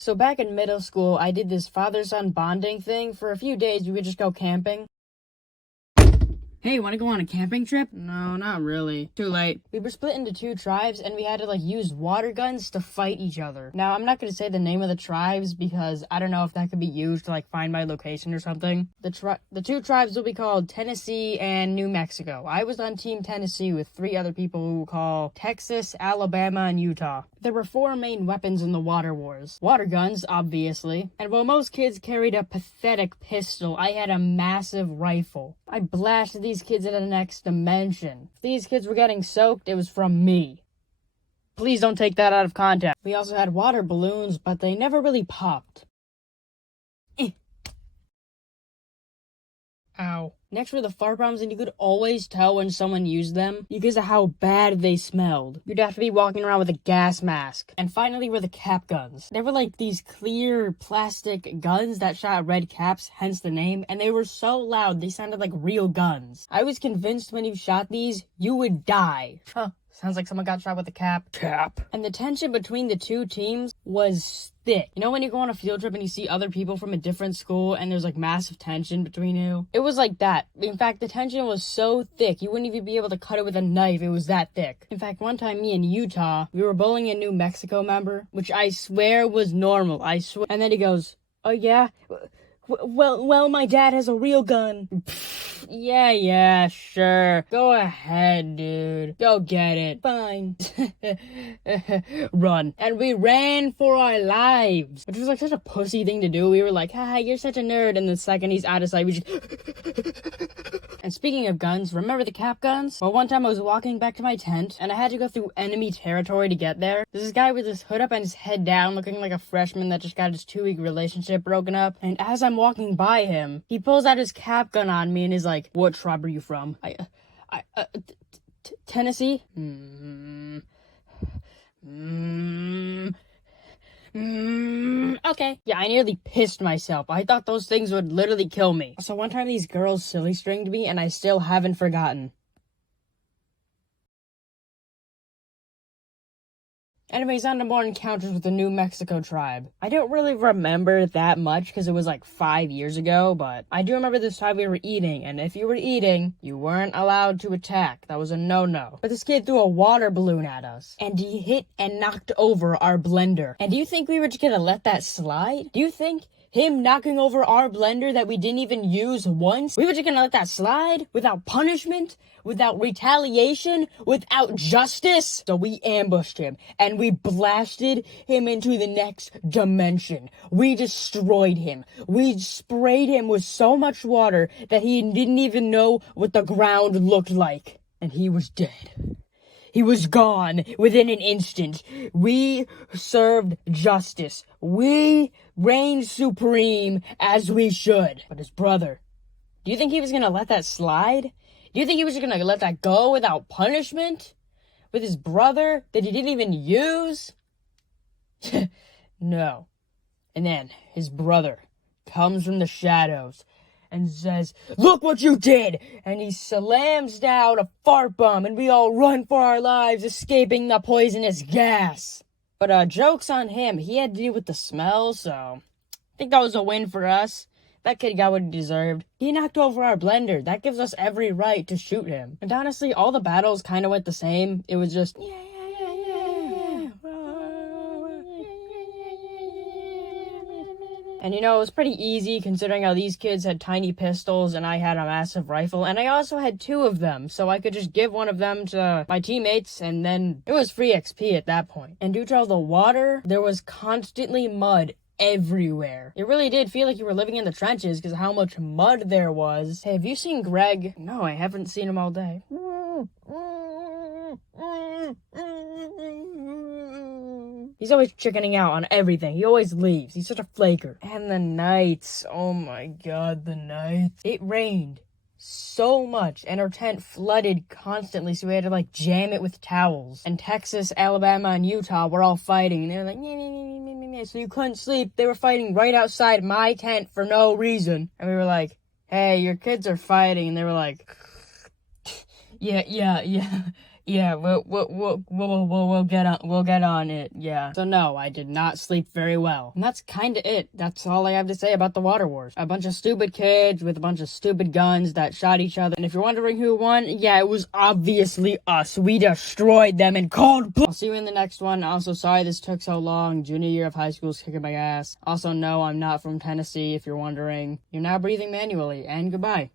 So back in middle school, I did this father-son bonding thing. For a few days, we would just go camping. Hey, want to go on a camping trip? No, not really. Too late. We were split into two tribes, and we had to, use water guns to fight each other. Now, I'm not going to say the name of the tribes, because I don't know if that could be used to, find my location or something. The two tribes will be called Tennessee and New Mexico. I was on Team Tennessee with 3 other people who we'll call Texas, Alabama, and Utah. There were 4 main weapons in the water wars. Water guns, obviously. And while most kids carried a pathetic pistol, I had a massive rifle. I blasted these kids into the next dimension. If these kids were getting soaked, it was from me. Please don't take that out of context. We also had water balloons, but they never really popped. Ow. Next were the fart bombs, and you could always tell when someone used them because of how bad they smelled. You'd have to be walking around with a gas mask. And finally were the cap guns. They were these clear plastic guns that shot red caps, hence the name, and they were so loud they sounded like real guns. I was convinced when you shot these, you would die. Huh. Sounds like someone got shot with a cap. And the tension between the two teams was thick. You know when you go on a field trip and you see other people from a different school and there's massive tension between you? It was like that. In fact, the tension was so thick, you wouldn't even be able to cut it with a knife. It was that thick. In fact, one time me in Utah, we were bullying a New Mexico member, which I swear was normal. I swear. And then he goes, "Oh yeah? Well, my dad has a real gun." Yeah, sure. Go ahead, dude. Go get it. Fine. Run. And we ran for our lives. Which was such a pussy thing to do. We were like, "Haha, you're such a nerd." And the second he's out of sight, we just... And speaking of guns, remember the cap guns? Well, one time I was walking back to my tent, and I had to go through enemy territory to get there. There's this guy with his hood up and his head down, looking like a freshman that just got his 2-week relationship broken up. And as I'm walking by him, he pulls out his cap gun on me and is like, "What tribe are you from?" Tennessee? Okay. Yeah, I nearly pissed myself. I thought those things would literally kill me. So one time these girls silly stringed me and I still haven't forgotten. Anyways, on to more encounters with the New Mexico tribe. I don't really remember that much because it was 5 years ago, but I do remember this time we were eating, and if you were eating, you weren't allowed to attack. That was a no-no. But this kid threw a water balloon at us, and he hit and knocked over our blender. And do you think we were just gonna let that slide? Do you think him knocking over our blender that we didn't even use once, we were just gonna let that slide without punishment, without retaliation, without justice? So we ambushed him and we blasted him into the next dimension. We destroyed him. We sprayed him with so much water that he didn't even know what the ground looked like. And he was dead. He was gone within an instant. We served justice. We reigned supreme as we should. But his brother, do you think he was going to let that slide? Do you think he was going to let that go without punishment? With his brother that he didn't even use? No. And then his brother comes from the shadows and says, "Look what you did!" And he slams down a fart bomb, and we all run for our lives, escaping the poisonous gas. But joke's on him. He had to deal with the smell, so I think that was a win for us. That kid got what he deserved. He knocked over our blender. That gives us every right to shoot him. And honestly, all the battles kind of went the same. It was just... And it was pretty easy considering how these kids had tiny pistols and I had a massive rifle. And I also had 2 of them, so I could just give one of them to my teammates and then it was free XP at that point. And due to all the water, there was constantly mud everywhere. It really did feel like you were living in the trenches because of how much mud there was. Hey, have you seen Greg? No, I haven't seen him all day. He's always chickening out on everything. He always leaves. He's such a flaker. And the nights. Oh my god, the nights. It rained so much, and our tent flooded constantly, so we had to jam it with towels. And Texas, Alabama, and Utah were all fighting, and they were like, "Nyeh," so you couldn't sleep. They were fighting right outside my tent for no reason. And we were like, "Hey, your kids are fighting," and they were like, yeah, Yeah, we'll get on it. Yeah. So no, I did not sleep very well. And that's kind of it. That's all I have to say about the Water Wars. A bunch of stupid kids with a bunch of stupid guns that shot each other. And if you're wondering who won, yeah, it was obviously us. We destroyed them in cold blood. I'll see you in the next one. Also, sorry this took so long. Junior year of high school is kicking my ass. Also, no, I'm not from Tennessee, if you're wondering. You're now breathing manually, and goodbye.